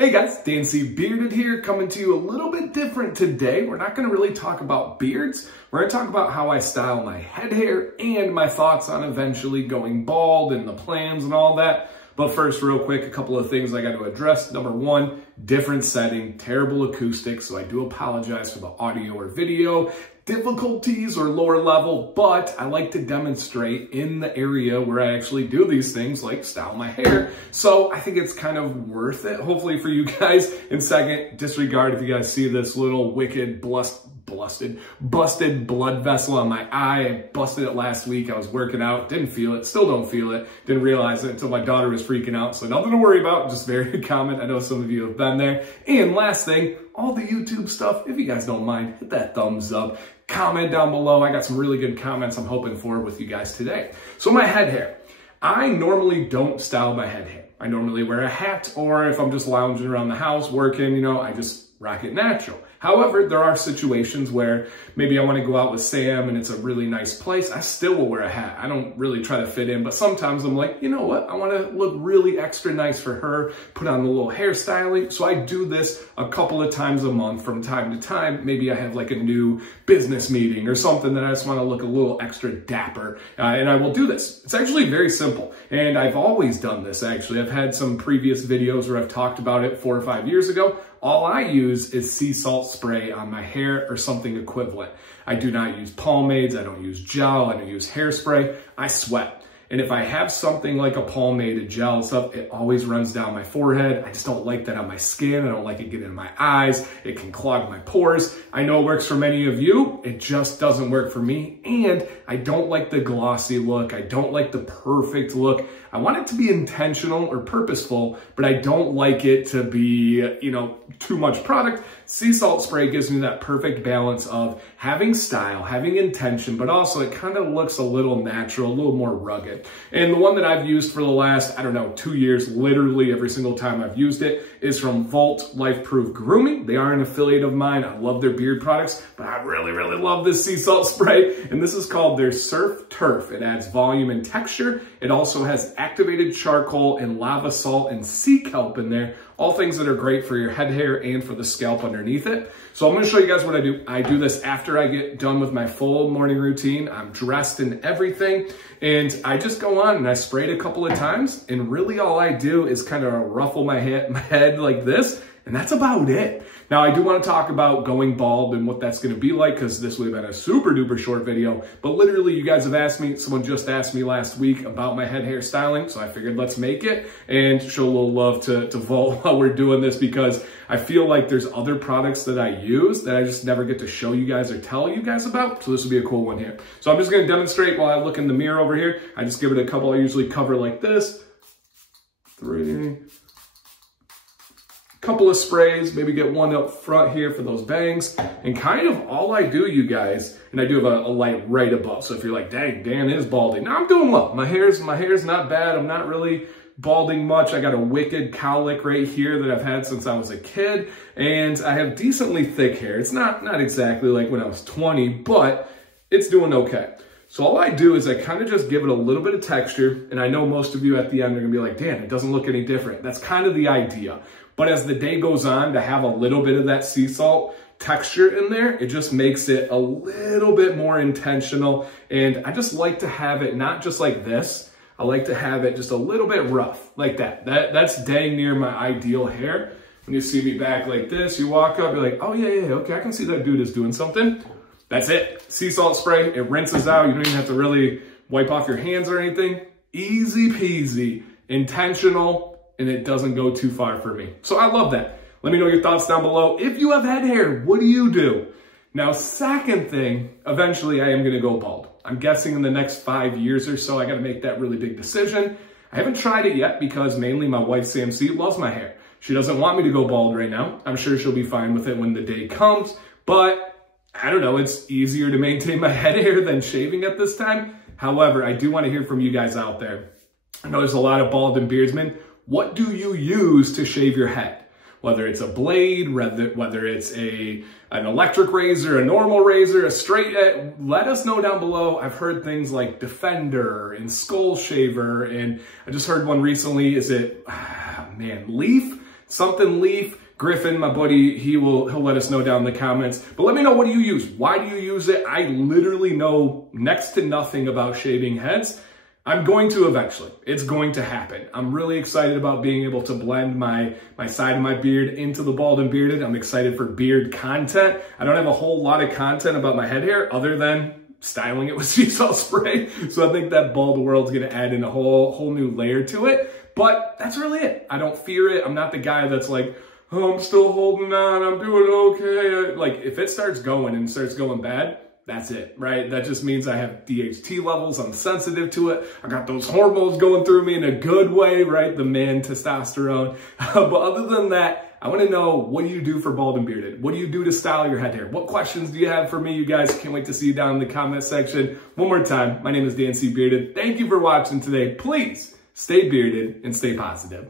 Hey guys, Dan C. Bearded here, coming to you a little bit different today. We're not going to really talk about beards. We're going to talk about how I style my head hair and my thoughts on eventually going bald and the plans and all that. But first, real quick, a couple of things I got to address. Number one, different setting, terrible acoustics, so I do apologize for the audio or video difficulties or lower level, but I like to demonstrate in the area where I actually do these things, like style my hair. So I think it's kind of worth it, hopefully for you guys. And second, disregard if you guys see this little wicked busted blood vessel on my eye. I busted it last week. I was working out, didn't feel it, still don't feel it, didn't realize it until my daughter was freaking out. So nothing to worry about, just very common. I know some of you have been there. And last thing, all the YouTube stuff, if you guys don't mind, hit that thumbs up. Comment down below. I got some really good comments I'm hoping for with you guys today. So my head hair. I normally don't style my head hair. I normally wear a hat, or if I'm just lounging around the house working, I just rock it natural. However, there are situations where maybe I want to go out with Sam and it's a really nice place. I still will wear a hat. I don't really try to fit in, but sometimes I'm like, you know what? I want to look really extra nice for her, put on a little hairstyling. So I do this a couple of times a month from time to time. Maybe I have like a new business meeting or something that I just want to look a little extra dapper, and I will do this. It's actually very simple, and I've always done this actually. I've had some previous videos where I've talked about it 4 or 5 years ago. All I use is sea salt spray on my hair or something equivalent. I do not use pomades, I don't use gel, I don't use hairspray, I sweat. And if I have something like a pomade, a gel, stuff, it always runs down my forehead. I just don't like that on my skin. I don't like it getting in my eyes. It can clog my pores. I know it works for many of you. It just doesn't work for me. And I don't like the glossy look. I don't like the perfect look. I want it to be intentional or purposeful, but I don't like it to be, too much product. Sea salt spray gives me that perfect balance of having style, having intention, but also it kind of looks a little natural, a little more rugged. And the one that I've used for the last, 2 years, literally every single time I've used it, is from Volt Life Proof Grooming. They are an affiliate of mine. I love their beard products, but I really, really love this sea salt spray. And this is called their Surf Turf. It adds volume and texture. It also has activated charcoal and lava salt and sea kelp in there. All things that are great for your head hair and for the scalp underneath it. So I'm going to show you guys what I do. I do this after I get done with my full morning routine. I'm dressed and everything. And I just go on and I spray it a couple of times. And really all I do is kind of ruffle my head like this. And that's about it. Now, I do want to talk about going bald and what that's going to be like, because this would have been a super duper short video. But literally, you guys have asked me, someone just asked me last week about my head hair styling. So I figured let's make it and show a little love to Volt while we're doing this, because I feel like there's other products that I use that I just never get to show you guys or tell you guys about. So this will be a cool one here. So I'm just going to demonstrate while I look in the mirror over here. I just give it a couple. I usually cover like this. 3. Couple of sprays, maybe get one up front here for those bangs. And kind of all I do, you guys, and I do have a light right above. So if you're like, dang, Dan is balding. No, I'm doing well. My hair's not bad. I'm not really balding much. I got a wicked cowlick right here that I've had since I was a kid. And I have decently thick hair. It's not exactly like when I was 20, but it's doing okay. So all I do is I kind of just give it a little bit of texture. And I know most of you at the end are gonna be like, Dan, it doesn't look any different. That's kind of the idea. But as the day goes on, to have a little bit of that sea salt texture in there, it just makes it a little bit more intentional. And I just like to have it not just like this. I like to have it just a little bit rough, like that. That's dang near my ideal hair. When you see me back like this, you walk up, you're like, oh yeah, okay, I can see that dude is doing something. That's it. Sea salt spray, it rinses out. You don't even have to really wipe off your hands or anything. Easy peasy, intentional, and it doesn't go too far for me. So I love that. Let me know your thoughts down below. If you have head hair, what do you do? Now, second thing, eventually I am gonna go bald. I'm guessing in the next 5 years or so, I gotta make that really big decision. I haven't tried it yet because mainly my wife, Sam C, loves my hair. She doesn't want me to go bald right now. I'm sure she'll be fine with it when the day comes, but I don't know, it's easier to maintain my head hair than shaving at this time. However, I do wanna hear from you guys out there. I know there's a lot of bald and beardsmen. What do you use to shave your head? Whether it's a blade, whether it's an electric razor, a normal razor, a straight edge, let us know down below. I've heard things like Defender and Skull Shaver, and I just heard one recently, is it, Leaf? something leaf. Griffin, my buddy, he'll let us know down in the comments. But let me know, what do you use? Why do you use it? I literally know next to nothing about shaving heads. I'm going to eventually. It's going to happen. I'm really excited about being able to blend my side of my beard into the bald and bearded. I'm excited for beard content. I don't have a whole lot of content about my head hair other than styling it with sea salt spray. So I think that bald world's gonna add in a whole new layer to it. But that's really it. I don't fear it. I'm not the guy that's like, oh, I'm still holding on, I'm doing okay. Like, if it starts going and starts going bad, that's it, right? That just means I have DHT levels, I'm sensitive to it. I got those hormones going through me in a good way, right? The man testosterone. But other than that, I wanna know, what do you do for bald and bearded? What do you do to style your head hair? What questions do you have for me, you guys? Can't wait to see you down in the comment section. One more time, my name is Dan C. Bearded. Thank you for watching today. Please stay bearded and stay positive.